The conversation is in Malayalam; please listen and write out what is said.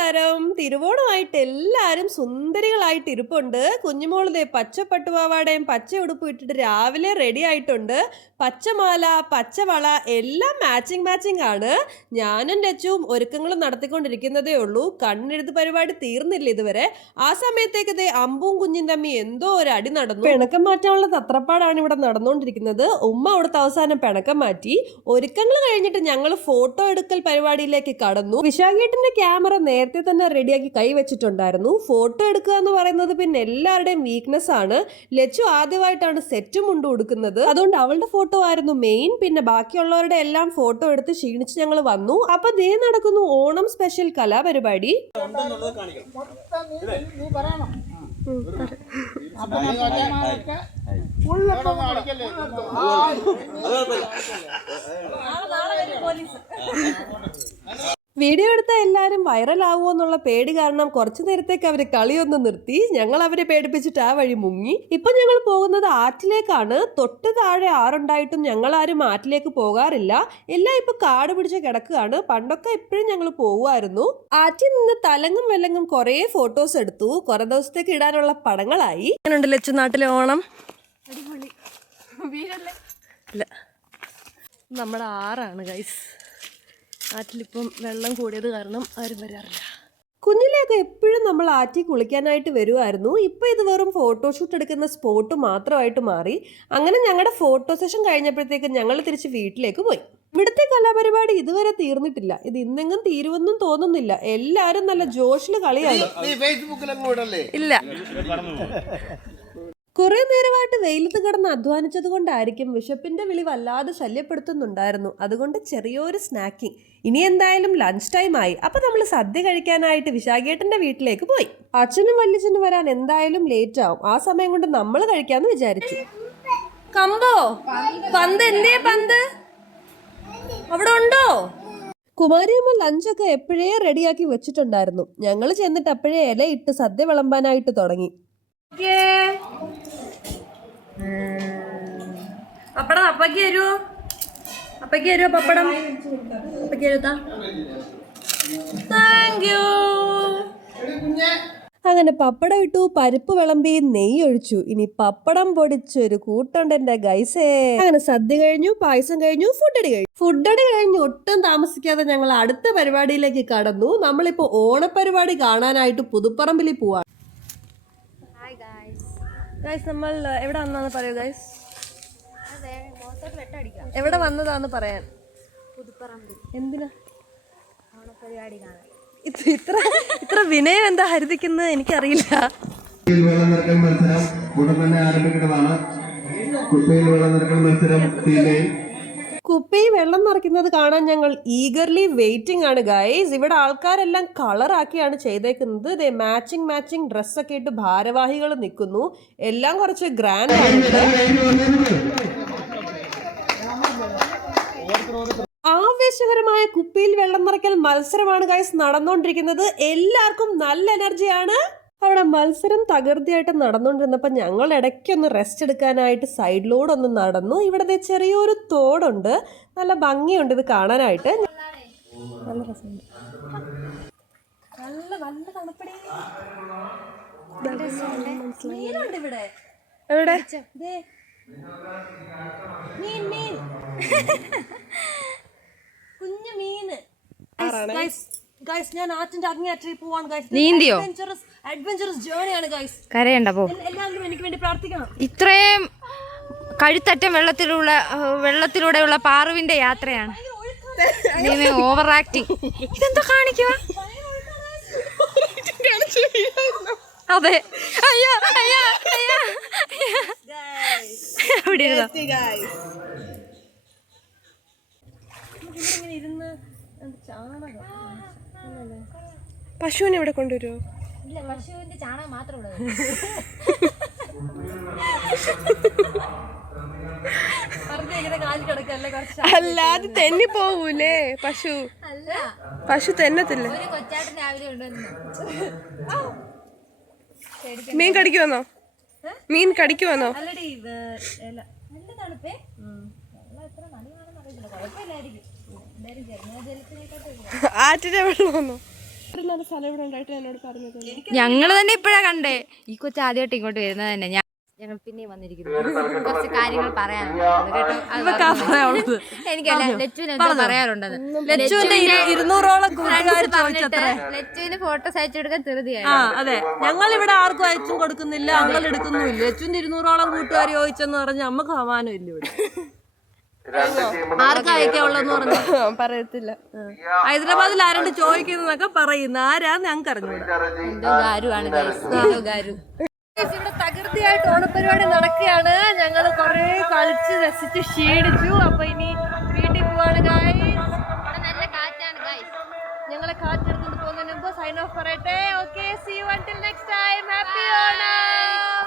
നമസ്കാരം. തിരുവോണമായിട്ട് എല്ലാവരും സുന്ദരികളായിട്ട് ഇരിപ്പുണ്ട്. കുഞ്ഞുമോളതേ പച്ചപ്പട്ടുപാവാടയും പച്ച ഉടുപ്പും ഇട്ടിട്ട് രാവിലെ റെഡി ആയിട്ടുണ്ട്. പച്ചമാല, പച്ചവള എല്ലാം മാച്ചിങ് ആണ്. ഞാനും രച്ചുവും ഒരുക്കങ്ങളും നടത്തിക്കൊണ്ടിരിക്കുന്നതേ ഉള്ളൂ. കണ്ണെഴുത്ത് പരിപാടി തീർന്നില്ല ഇതുവരെ. ആ സമയത്തേക്ക് ദേ അമ്പും കുഞ്ഞും തമ്മി എന്തോ ഒരു അടി നടന്നു. പിണക്കം മാറ്റാനുള്ള തത്രപ്പാടാണ് ഇവിടെ നടന്നുകൊണ്ടിരിക്കുന്നത്. ഉമ്മ അവിടുത്തെ അവസാനം പിണക്കം മാറ്റി. ഒരുക്കങ്ങൾ കഴിഞ്ഞിട്ട് ഞങ്ങൾ ഫോട്ടോ എടുക്കൽ പരിപാടിയിലേക്ക് കടന്നു. വിശാഖേട്ടന്റെ ക്യാമറ നേരത്തെ തന്നെ റെഡിയാക്കി കൈവച്ചിട്ടുണ്ടായിരുന്നു. ഫോട്ടോ എടുക്കുക എന്ന് പറയുന്നത് പിന്നെ എല്ലാവരുടെയും വീക്ക്നെസ് ആണ്. ലച്ചു ആദ്യമായിട്ടാണ് സെറ്റും മുണ്ട് കൊടുക്കുന്നത്. അതുകൊണ്ട് അവളുടെ ഫോട്ടോ ആയിരുന്നു മെയിൻ. പിന്നെ ബാക്കിയുള്ളവരുടെ എല്ലാം ഫോട്ടോ എടുത്ത് ക്ഷീണിച്ച് ഞങ്ങൾ വന്നു. അപ്പൊ ദേ നടക്കുന്നു ഓണം സ്പെഷ്യൽ കലാപരിപാടി. വീഡിയോ എടുത്ത എല്ലാവരും വൈറലാവുമോ എന്നുള്ള പേടി കാരണം കുറച്ചു നേരത്തേക്ക് അവര് കളിയൊന്ന് നിർത്തി. ഞങ്ങൾ അവരെ പേടിപ്പിച്ചിട്ട് ആ വഴി മുങ്ങി. ഇപ്പൊ ഞങ്ങൾ പോകുന്നത് ആറ്റിലേക്കാണ്. തൊട്ട് താഴെ ആറുണ്ടായിട്ടും ഞങ്ങൾ ആരും ആറ്റിലേക്ക് പോകാറില്ല. എല്ലാം ഇപ്പൊ കാട് പിടിച്ച് കിടക്കുകയാണ്. പണ്ടൊക്കെ എപ്പോഴും ഞങ്ങൾ പോകുമായിരുന്നു. ആറ്റിൽ നിന്ന് തലങ്ങും വെല്ലങ്ങും കുറെ ഫോട്ടോസ് എടുത്തു. കുറെ ദിവസത്തേക്ക് ഇടാനുള്ള പടങ്ങളായി. എങ്ങനെയുണ്ട് ലച്ചു നാട്ടിലെ ഓണം? ഇല്ല, നമ്മുടെ ആറാണ് ഗൈസ്. ആറ്റിലിപ്പം വെള്ളം കൂടിയത് കാരണം ആരും വരാറില്ല. കുഞ്ഞിലേക്ക് എപ്പോഴും നമ്മൾ ആറ്റിൽ കുളിക്കാനായിട്ട് വരുമായിരുന്നു. ഇപ്പം ഇത് വെറും ഫോട്ടോഷൂട്ട് എടുക്കുന്ന സ്പോട്ട് മാത്രമായിട്ട് മാറി. അങ്ങനെ ഞങ്ങളുടെ ഫോട്ടോ സെഷൻ കഴിഞ്ഞപ്പോഴത്തേക്ക് ഞങ്ങൾ തിരിച്ച് വീട്ടിലേക്ക് പോയി. ഇവിടുത്തെ കലാപരിപാടി ഇതുവരെ തീർന്നിട്ടില്ല. ഇത് ഇന്നെങ്കിലും തീരുമെന്നും തോന്നുന്നില്ല. എല്ലാരും നല്ല ജോഷില് കളിയാണ്. ഇല്ല, കുറെ നേരമായിട്ട് വെയിലത്ത് കിടന്ന് അധ്വാനിച്ചത് കൊണ്ടായിരിക്കും വിശപ്പിന്റെ വിളി വല്ലാതെ ശല്യപ്പെടുത്തുന്നുണ്ടായിരുന്നു. അതുകൊണ്ട് ചെറിയൊരു സ്നാക്കിങ്. ഇനി എന്തായാലും ലഞ്ച് ടൈം ആയി. അപ്പൊ നമ്മൾ സദ്യ കഴിക്കാനായിട്ട് വിശാഖേട്ടന്റെ വീട്ടിലേക്ക് പോയി. അച്ഛനും വല്യച്ഛനും വരാൻ എന്തായാലും ലേറ്റ് ആവും. ആ സമയം കൊണ്ട് നമ്മൾ കഴിക്കാന്ന് വിചാരിച്ചു. കമ്പോ പന്ത് എന്തേ? പന്ത് അവിടെ ഉണ്ടോ? കുമാരിയമ്മ ലഞ്ചൊക്കെ എപ്പോഴേ റെഡിയാക്കി വെച്ചിട്ടുണ്ടായിരുന്നു. ഞങ്ങൾ ചെന്നിട്ട് അപ്പോഴേ ഇലയിട്ട് സദ്യ വിളമ്പാനായിട്ട് തുടങ്ങി. പപ്പടം അപ്പയ്ക്ക് തരുമോ? അപ്പയ്ക്ക് തരുമോ പപ്പടം? അപ്പയ്ക്ക് തരുത്താ. Thank you. അങ്ങനെ പപ്പടം ഇട്ടു, പരിപ്പ് വിളമ്പി, നെയ്യ് ഒഴിച്ചു. ഇനി പപ്പടം പൊടിച്ചൊരു കൂട്ടുണ്ട് എന്റെ ഗൈസേ. അങ്ങനെ സദ്യ കഴിഞ്ഞു, പായസം കഴിഞ്ഞു, ഫുഡടി കഴിഞ്ഞു. ഒട്ടും താമസിക്കാതെ ഞങ്ങൾ അടുത്ത പരിപാടിയിലേക്ക് കടന്നു. നമ്മളിപ്പോ ഓണപരിപാടി കാണാനായിട്ട് പുതുപ്പറമ്പിൽ പോവാണ്. ഗൈസ്, നമ്മൾ എവിടെ വന്നാന്ന് പറയൂ ഗൈസ്. എവിടെ വന്നതാന്ന് പറയാൻ. എന്തിനാ ഇത്ര വിനയം എന്താ ഹരിതിക്കുന്നത് എനിക്കറിയില്ല. കുപ്പി വെള്ളം നിറയ്ക്കുന്നത് കാണാൻ ഞങ്ങൾ ഈഗർലി വെയിറ്റിംഗ് ആണ് ഗൈസ്. ഇവിടെ ആൾക്കാരെല്ലാം കളറാക്കിയാണ് ചെയ്തേക്കുന്നത്. മാച്ചിങ് ഡ്രസ്സൊക്കെ ഇട്ട് ഭാരവാഹികൾ നിൽക്കുന്നു. എല്ലാം കുറച്ച് ഗ്രാൻഡ് ആണ്. ആവേശകരമായ കുപ്പിയിൽ വെള്ളം നിറയ്ക്കൽ മത്സരമാണ് ഗൈസ് നടന്നുകൊണ്ടിരിക്കുന്നത്. എല്ലാവർക്കും നല്ല എനർജിയാണ്. അവിടെ മത്സരം തകൃതിയായിട്ട് നടന്നുകൊണ്ടിരുന്നപ്പോൾ ഞങ്ങൾ ഇടയ്ക്കൊന്ന് റെസ്റ്റ് എടുക്കാനായിട്ട് സൈഡിലൂടെ ഒന്ന് നടന്നു. ഇവിടെ ചെറിയൊരു തോടുണ്ട്. നല്ല ഭംഗിയുണ്ട് ഇത് കാണാനായിട്ട്. നല്ല രസമുണ്ട്. നല്ല തണുപ്പടി. മീനുണ്ട് ഇവിടെ. എവിടെ? മീൻ കുഞ്ഞു മീന്. ഗൈസ്, ഞാൻ ആറ്റിന്റെ അങ്ങേയറ്റം പോവാണ് ഗൈസ്. നീന്തിയോ? അഡ്വഞ്ചറസ് ജേർണിയാണ് ഗൈസ്. കരയണ്ട പോ. എല്ലാവരും എനിക്ക് വേണ്ടി പ്രാർത്ഥിക്കണം. ഇത്രയും കഴുത്തറ്റം വെള്ളത്തിലൂടെയുള്ള പാറുവിന്റെ യാത്രയാണ്. Over acting. ഇതെന്താ കാണിക്കുക? അതെ. അയ്യോ അയ്യോ അയ്യോ. അവിടെ പശുവിനെ ഇവിടെ കൊണ്ടുവരുമോ? പശുവിന്റെ ചാണകം മാത്രം. അല്ലാതെ തെന്നി പോവൂലേ പശു? പശു തെന്നത്തില്ലേ? മീൻ കടിക്കുവന്നോ? ആറ്റിന്റെ വെള്ളം വന്നോ? ഇത്ര നല്ല സ്ഥലം ഇവിടെ ഉണ്ടായിട്ട് എന്നോട് പറഞ്ഞത്? ഞങ്ങള് തന്നെ ഇപ്പഴാ കണ്ടേ. ഈ കൊച്ചു ആദ്യമായിട്ട് ഇങ്ങോട്ട് വരുന്നത് തന്നെ. ഞങ്ങൾ പിന്നെ വന്നിരിക്കുന്നു, കുറച്ച് കാര്യങ്ങൾ പറയാനുണ്ട് കേട്ടോ. എനിക്കല്ല, ലച്ചുവിന് എന്താ പറയാറുണ്ടെന്ന്. ലച്ചുവിന്റെ 200ഓളം ലച്ചുവിന് ഫോട്ടോസ് അയച്ചു കൊടുക്കാൻ ധൃതിയായി. അതെ, ഞങ്ങൾ ഇവിടെ ആർക്കും അയച്ചും കൊടുക്കുന്നില്ല, അങ്ങൾ എടുക്കുന്നുമില്ല. ലച്ചുവിന്റെ 200ഓളം കൂട്ടുകാർ ചോദിച്ചെന്ന് പറഞ്ഞ് നമുക്ക് സമാനം ഇല്ല ഇവിടെ. ആർക്കും അയക്കാവുള്ളെന്ന് പറഞ്ഞു പറയത്തില്ല. ഹൈദരാബാദിൽ ആരാണ്ട് ചോദിക്കുന്നതൊക്കെ പറയുന്നു, ആരാന്ന് ഞങ്ങൾക്ക് അറിഞ്ഞൂടാ. എന്തോ ഗാരുവാണ്, ഗാരു. ഇവിടെ തകൃതിയായിട്ട് ഓണപരിപാടി നടക്കുകയാണ്. ഞങ്ങൾ കുറെ കളിച്ച് രസിച്ച് ക്ഷീണിച്ചു. അപ്പൊ ഇനി വീട്ടിൽ പോവാണ് ഗൈസ്. നല്ല കാറ്റാണ് ഗൈസ്. ഞങ്ങളെ കാറ്റെടുത്തിട്ട് പോകുന്നതിന് മുമ്പ് സൈൻ ഓഫ് പറയട്ടെ. Okay, see you until next time. Happy Onam.